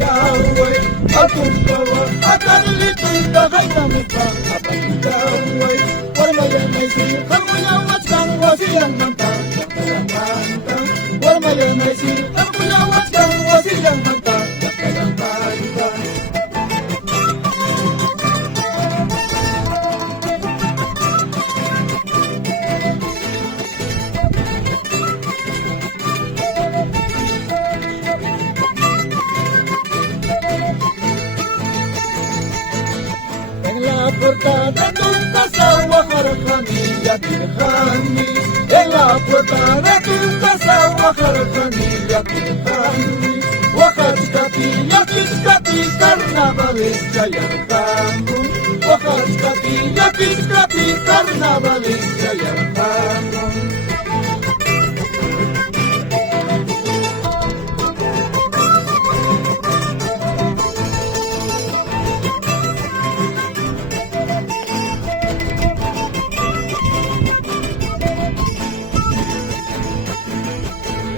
apatitaway altuntawa atanlitunda haynamita apatitaway warmayanaysi halkuyawachkan wasiyan manta yakayamanta warmayanaysi halkuyawachkan wasiyan manta yakayamanta. La puerta de tu casa Wajarjani ya tirjani. En la puerta de tu casa Wajarjani ya tirjani. Wajachkati ya kichkati carnavales chayarjanu. Wajachkati ya kichkati carnavales chayarjanu.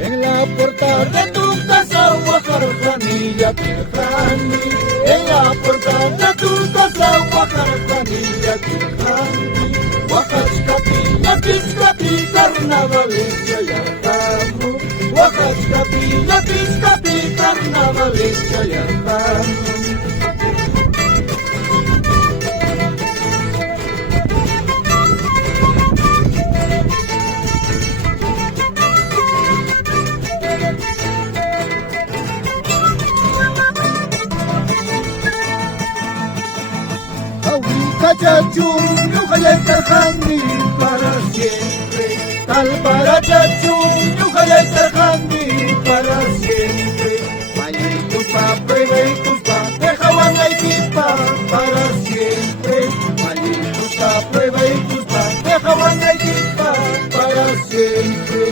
En la puerta de tu casa Wajarjani ya tirjani. En la puerta de tu casa Wajarjani ya tirjani. Wajachkati ya kichkati carnavales chayarjanu. Wajachkati ya kichkati carnavales chayarjanu. Chachum, yujaya tarjani para siempre. Tal para chachum, yujaya tarjani para siempre. Mayitus pa, prebeitus pa, dejaban la equipa para siempre. Mayitus pa, prebeitus pa, dejaban la equipa para siempre.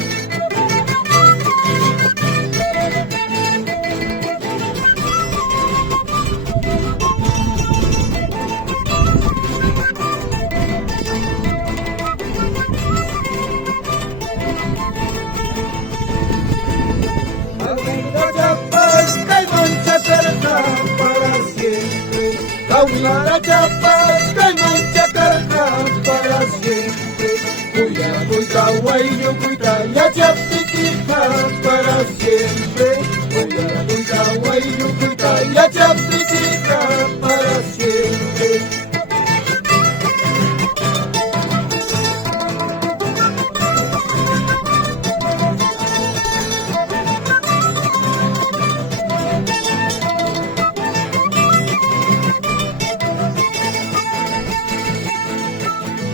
Para chapas, mancha carga para siempre. Cuya, cuita, guayo, cuita, ya chaptiquita para siempre. Cuya, cuita, guayo, cuita, ya chaptiquita para siempre.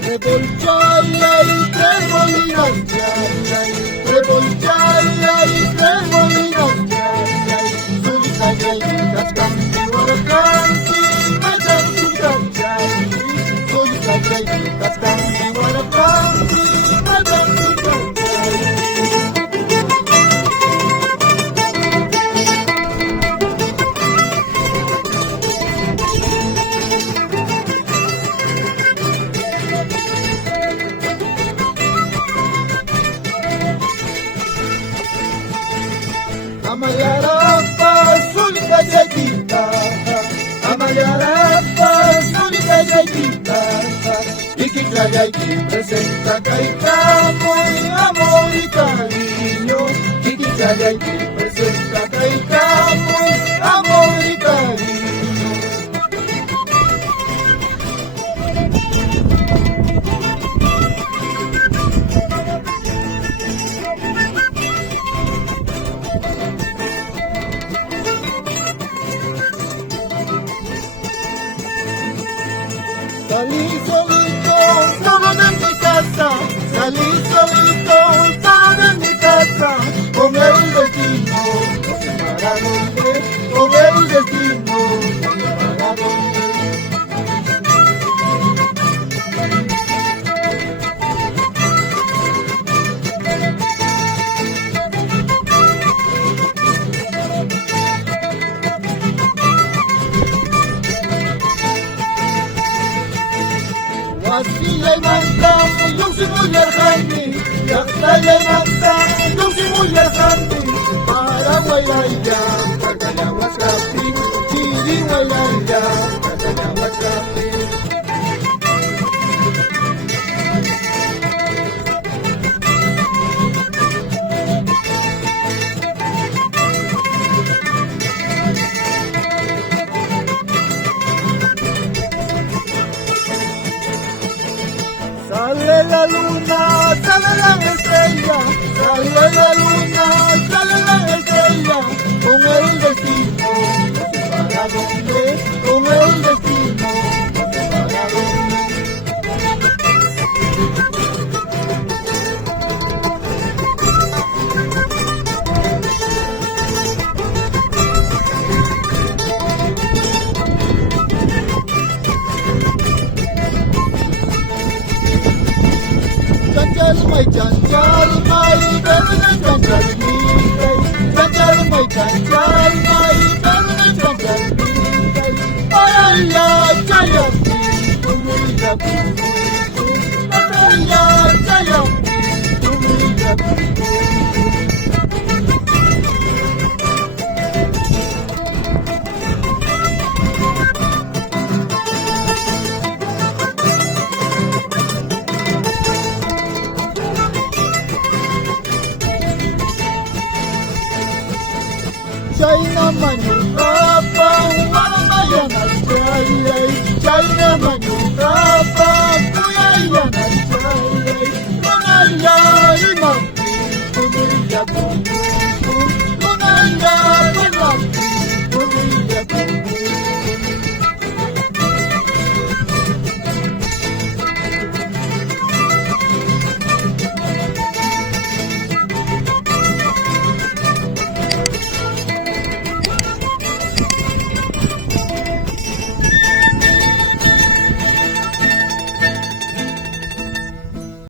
Trebolchaya y tremolinas, trebolchaya y tremolinas, sultanya y cascanti, waracanti, mayan sultanchani, sultanya y cascanti, waracanti, mayan sultanchani. Amayarapa, sulita yayita, Amayarapa, sulita yayita, Iquicayayi presenta Caicamo y amor y cariño. Iquicayayi presenta Caicamo y amor y cariño. Salí solito, solo de mi casa. Salí solito, solo de mi casa. Con el destino, no sé para dónde. Con el destino, no sé para dónde. Castilla y Manta, yo soy muy arjani, Castilla y Manta, yo soy muy arjani, Paraguay, Carcayahuasca, la luna, sale la estrella, sale la luna, sale la estrella, con el destino, no sé para dónde, con el destino, no sé para dónde. Chancharumay, chancharumay, berunan chancharumay, chancharumay, chancharumay, berunan chancharumay, ayaya, chayapi, tumuriya, ayaya, chayapi, tumuriya. China manyu papa, wana mayana chaya.